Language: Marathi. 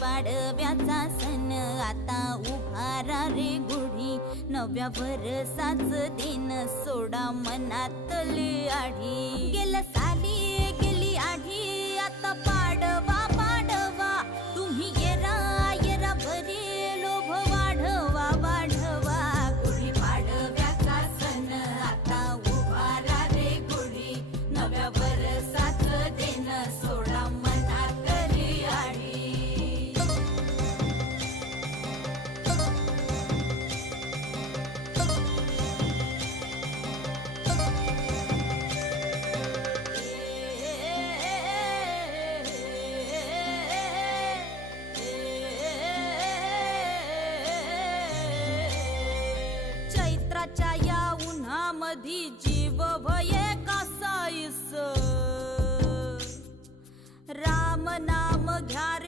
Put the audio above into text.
पाडव्याचा सण आता उभारा रे गुढी, नव्या वर्षाच दिन सोडा मनातली आढी. गेल्या साली गेली आढी, आता पाडवा पाडवा, तुम्ही येरा येरा भरी लोभ वाढवा वाढवा. गुढी पाडव्याचा सण आता उभारा रे गुढी, नव्या वर्षाच दिन सोडा मनातली आढी. चैत्राच्या या उन्हामधी जीव भये कासाईस, राम नाम घ्या रे